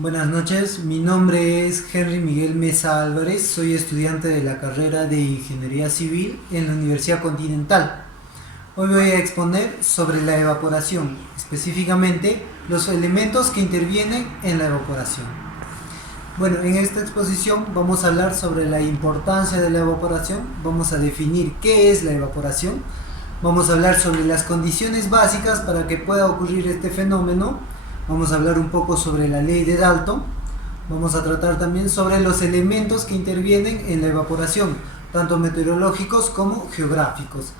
Buenas noches, mi nombre es Henry Miguel Mesa Álvarez, soy estudiante de la carrera de Ingeniería Civil en la Universidad Continental. Hoy voy a exponer sobre la evaporación, específicamente los elementos que intervienen en la evaporación. Bueno, en esta exposición vamos a hablar sobre la importancia de la evaporación, vamos a definir qué es la evaporación, vamos a hablar sobre las condiciones básicas para que pueda ocurrir este fenómeno. Vamos a hablar un poco sobre la ley de Dalton. Vamos a tratar también sobre los elementos que intervienen en la evaporación, tanto meteorológicos como geográficos.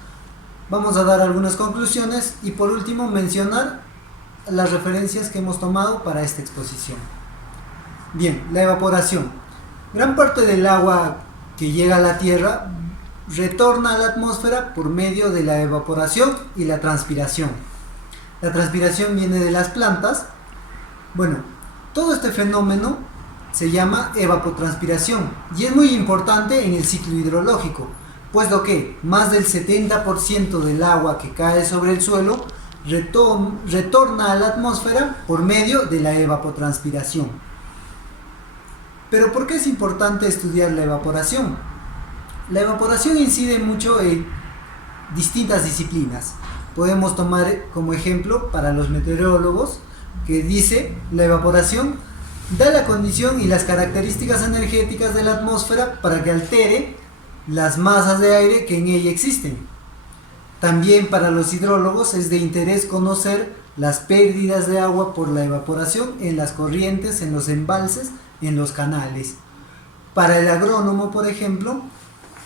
Vamos a dar algunas conclusiones y por último mencionar las referencias que hemos tomado para esta exposición. Bien, la evaporación. Gran parte del agua que llega a la Tierra retorna a la atmósfera por medio de la evaporación y la transpiración. La transpiración viene de las plantas. Bueno, todo este fenómeno se llama evapotranspiración y es muy importante en el ciclo hidrológico, puesto que más del 70% del agua que cae sobre el suelo retorna a la atmósfera por medio de la evapotranspiración. Pero ¿por qué es importante estudiar la evaporación? La evaporación incide mucho en distintas disciplinas. Podemos tomar como ejemplo para los meteorólogos que dice la evaporación da la condición y las características energéticas de la atmósfera para que altere las masas de aire que en ella existen. También para los hidrólogos es de interés conocer las pérdidas de agua por la evaporación en las corrientes, en los embalses, en los canales. Para el agrónomo, por ejemplo,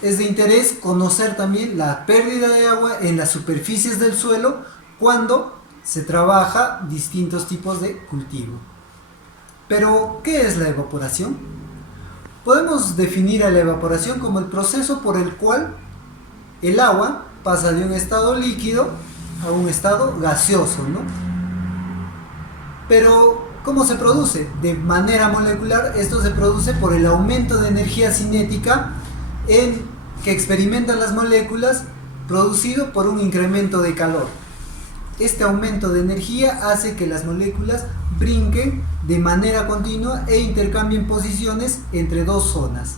es de interés conocer también la pérdida de agua en las superficies del suelo cuando se trabaja distintos tipos de cultivo. Pero, ¿qué es la evaporación? Podemos definir a la evaporación como el proceso por el cual el agua pasa de un estado líquido a un estado gaseoso, ¿no? Pero, ¿cómo se produce? De manera molecular, esto se produce por el aumento de energía cinética que experimentan las moléculas producido por un incremento de calor. Este aumento de energía hace que las moléculas brinquen de manera continua e intercambien posiciones entre dos zonas.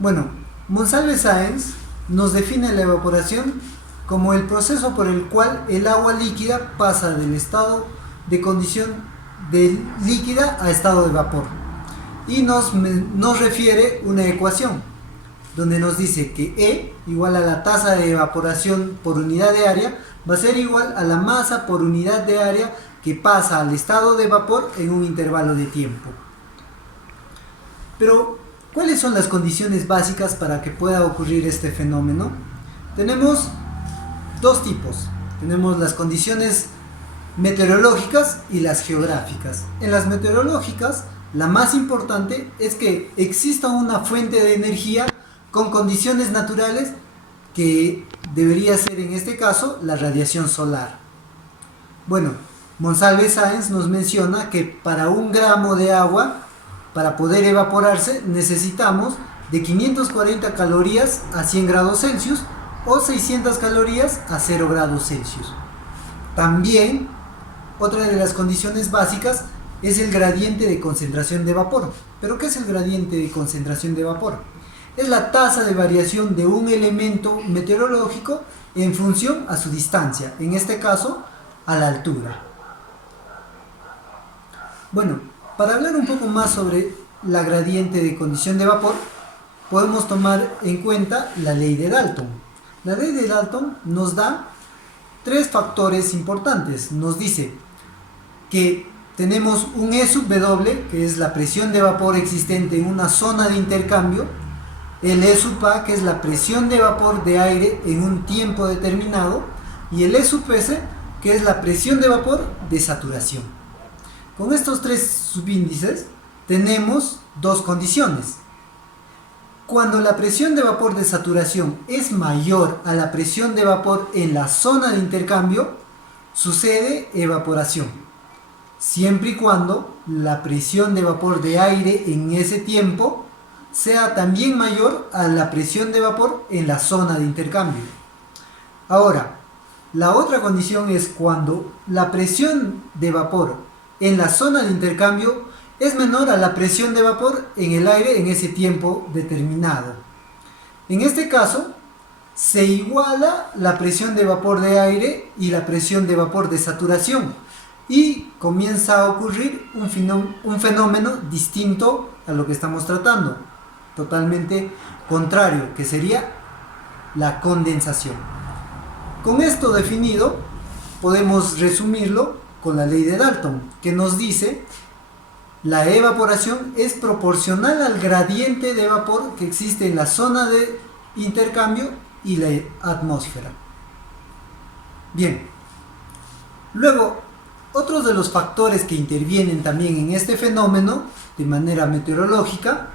Bueno, Monsalve Sáenz nos define la evaporación como el proceso por el cual el agua líquida pasa del estado de condición de líquida a estado de vapor. Y nos refiere una ecuación donde nos dice que E igual a la tasa de evaporación por unidad de área va a ser igual a la masa por unidad de área que pasa al estado de vapor en un intervalo de tiempo. Pero, ¿cuáles son las condiciones básicas para que pueda ocurrir este fenómeno? Tenemos dos tipos. Tenemos las condiciones meteorológicas y las geográficas. En las meteorológicas, la más importante es que exista una fuente de energía con condiciones naturales que debería ser en este caso la radiación solar. Bueno, Monsalve Sáenz nos menciona que para un gramo de agua, para poder evaporarse, necesitamos de 540 calorías a 100 grados Celsius o 600 calorías a 0 grados Celsius. También, otra de las condiciones básicas es el gradiente de concentración de vapor. ¿Pero qué es el gradiente de concentración de vapor? Es la tasa de variación de un elemento meteorológico en función a su distancia, en este caso a la altura. Bueno, para hablar un poco más sobre la gradiente de condición de vapor, podemos tomar en cuenta la ley de Dalton. La ley de Dalton nos da tres factores importantes. Nos dice que tenemos un E sub W, que es la presión de vapor existente en una zona de intercambio, el E sub A, que es la presión de vapor de aire en un tiempo determinado, y el E sub S, que es la presión de vapor de saturación. Con estos tres subíndices tenemos dos condiciones. Cuando la presión de vapor de saturación es mayor a la presión de vapor en la zona de intercambio, sucede evaporación, siempre y cuando la presión de vapor de aire en ese tiempo sea también mayor a la presión de vapor en la zona de intercambio. Ahora, la otra condición es cuando la presión de vapor en la zona de intercambio es menor a la presión de vapor en el aire en ese tiempo determinado. En este caso, se iguala la presión de vapor de aire y la presión de vapor de saturación y comienza a ocurrir un fenómeno distinto a lo que estamos tratando, totalmente contrario, que sería la condensación. Con esto definido, podemos resumirlo con la ley de Dalton, que nos dice: la evaporación es proporcional al gradiente de vapor que existe en la zona de intercambio y la atmósfera. Bien, luego, otros de los factores que intervienen también en este fenómeno de manera meteorológica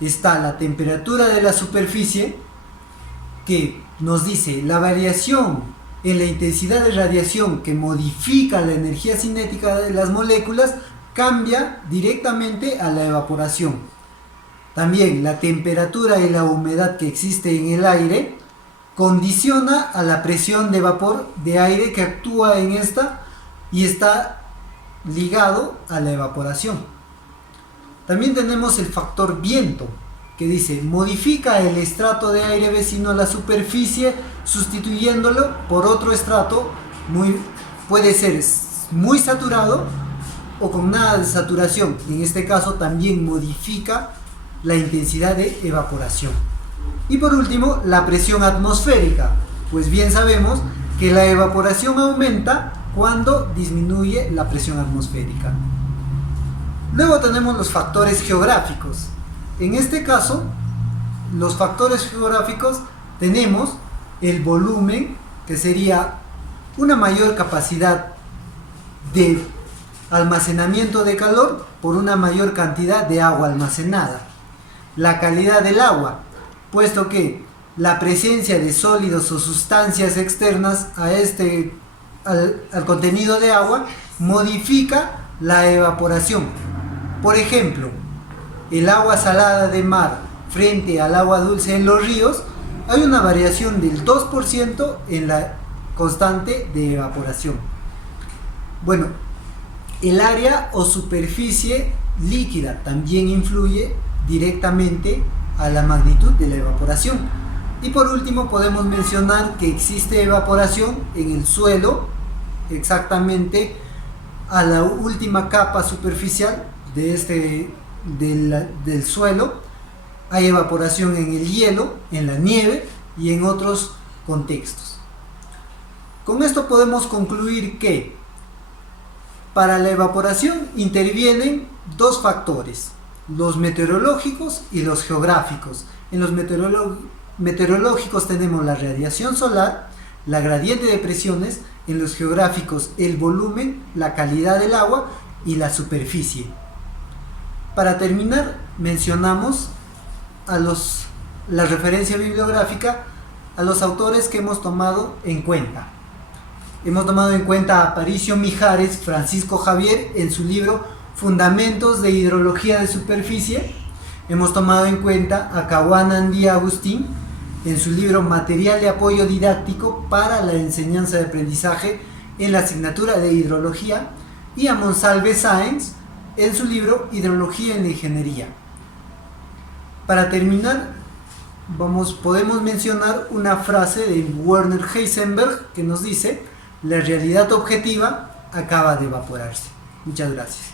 está la temperatura de la superficie, que nos dice la variación en la intensidad de radiación que modifica la energía cinética de las moléculas cambia directamente a la evaporación. También la temperatura y la humedad que existe en el aire condiciona a la presión de vapor de aire que actúa en esta y está ligado a la evaporación. También tenemos el factor viento, que dice: modifica el estrato de aire vecino a la superficie sustituyéndolo por otro estrato, puede ser muy saturado o con nada de saturación. En este caso también modifica la intensidad de evaporación. Y por último, la presión atmosférica, pues bien sabemos que la evaporación aumenta cuando disminuye la presión atmosférica. Luego tenemos los factores geográficos. En este caso, los factores geográficos tenemos el volumen, que sería una mayor capacidad de almacenamiento de calor por una mayor cantidad de agua almacenada. La calidad del agua, puesto que la presencia de sólidos o sustancias externas al contenido de agua modifica la evaporación. Por ejemplo, el agua salada de mar frente al agua dulce en los ríos, hay una variación del 2% en la constante de evaporación. Bueno, el área o superficie líquida también influye directamente a la magnitud de la evaporación. Y por último podemos mencionar que existe evaporación en el suelo, exactamente a la última capa superficial del suelo. Hay evaporación en el hielo, en la nieve y en otros contextos. Con esto podemos concluir que para la evaporación intervienen dos factores: los meteorológicos y los geográficos. En los meteorológicos tenemos la radiación solar, la gradiente de presiones; en los geográficos el volumen, la calidad del agua y la superficie. Para terminar, mencionamos la referencia bibliográfica a los autores que hemos tomado en cuenta. Hemos tomado en cuenta a Aparicio Mijares, Francisco Javier, en su libro Fundamentos de Hidrología de Superficie. Hemos tomado en cuenta a Caguana Andía Agustín, en su libro Material de Apoyo Didáctico para la Enseñanza de Aprendizaje en la asignatura de Hidrología, y a Monsalve Sáenz, en su libro Hidrología en la Ingeniería. Para terminar, podemos mencionar una frase de Werner Heisenberg que nos dice: la realidad objetiva acaba de evaporarse. Muchas gracias.